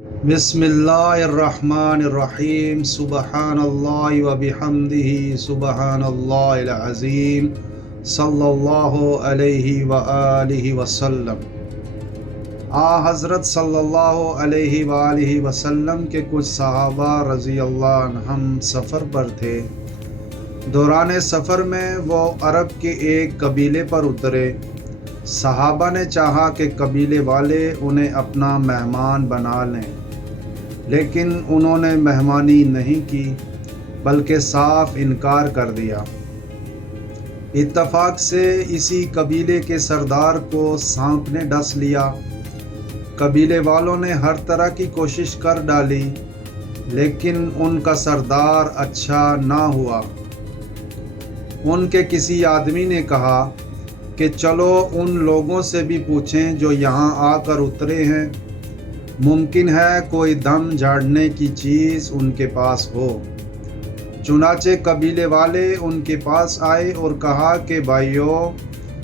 بسم اللہ الرحمن الرحیم، سبحان اللہ و بحمدہ، سبحان اللہ العظیم، صلی اللہ علیہ وآلہ وسلم۔ حضرت صلی اللہ علیہ وآلہ وسلم کے کچھ صحابہ رضی اللہ عنہم سفر پر تھے۔ دوران سفر میں وہ عرب کے ایک قبیلے پر اترے۔ صحابہ نے چاہا کہ قبیلے والے انہیں اپنا مہمان بنا لیں، لیکن انہوں نے مہمانی نہیں کی بلکہ صاف انکار کر دیا۔ اتفاق سے اسی قبیلے کے سردار کو سانپ نے ڈس لیا۔ قبیلے والوں نے ہر طرح کی کوشش کر ڈالی، لیکن ان کا سردار اچھا نہ ہوا۔ ان کے کسی آدمی نے کہا کہ چلو ان لوگوں سے بھی پوچھیں جو یہاں آ کر اترے ہیں، ممکن ہے کوئی دم جھاڑنے کی چیز ان کے پاس ہو۔ چنانچہ قبیلے والے ان کے پاس آئے اور کہا کہ بھائیو،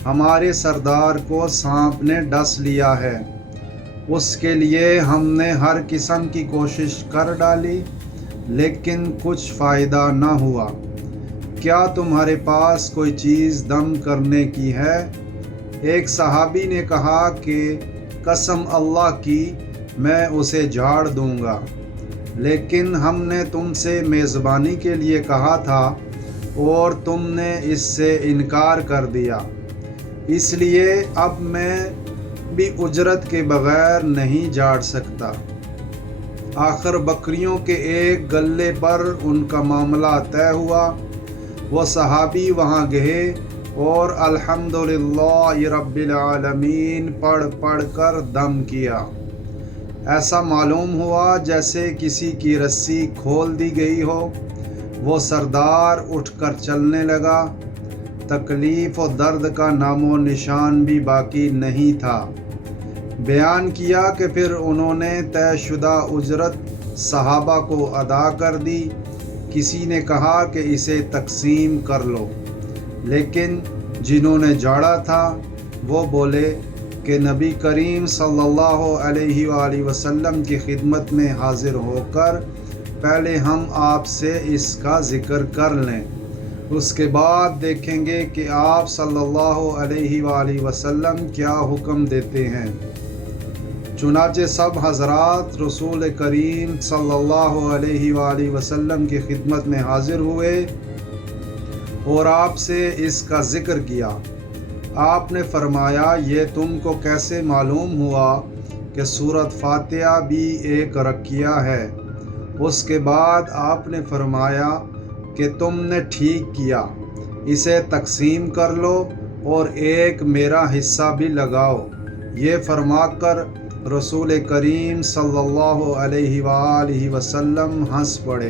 ہمارے سردار کو سانپ نے ڈس لیا ہے، اس کے لیے ہم نے ہر قسم کی کوشش کر ڈالی لیکن کچھ فائدہ نہ ہوا۔ کیا تمہارے پاس کوئی چیز دم کرنے کی ہے؟ ایک صحابی نے کہا کہ قسم اللہ کی میں اسے جھاڑ دوں گا، لیکن ہم نے تم سے میزبانی کے لیے کہا تھا اور تم نے اس سے انکار کر دیا، اس لیے اب میں بھی اجرت کے بغیر نہیں جھاڑ سکتا۔ آخر بکریوں کے ایک گلے پر ان کا معاملہ طے ہوا۔ وہ صحابی وہاں گئے اور الحمدللہ رب العالمین پڑھ کر دم کیا۔ ایسا معلوم ہوا جیسے کسی کی رسی کھول دی گئی ہو۔ وہ سردار اٹھ کر چلنے لگا۔ تکلیف و درد کا نام و نشان بھی باقی نہیں تھا۔ بیان کیا کہ پھر انہوں نے طے شدہ اجرت صحابہ کو ادا کر دی۔ کسی نے کہا کہ اسے تقسیم کر لو، لیکن جنہوں نے جاڑا تھا وہ بولے کہ نبی کریم صلی اللہ علیہ وآلہ وسلم کی خدمت میں حاضر ہو کر پہلے ہم آپ سے اس کا ذکر کر لیں، اس کے بعد دیکھیں گے کہ آپ صلی اللہ علیہ وآلہ وسلم کیا حکم دیتے ہیں۔ چنانچہ سب حضرات رسول کریم صلی اللہ علیہ وآلہ وسلم کی خدمت میں حاضر ہوئے اور آپ سے اس کا ذکر کیا۔ آپ نے فرمایا، یہ تم کو کیسے معلوم ہوا کہ سورۃ فاتحہ بھی ایک رقیہ ہے؟ اس کے بعد آپ نے فرمایا کہ تم نے ٹھیک کیا، اسے تقسیم کر لو اور ایک میرا حصہ بھی لگاؤ۔ یہ فرما کر رسول کریم صلی اللہ علیہ وآلہ وسلم ہنس پڑے۔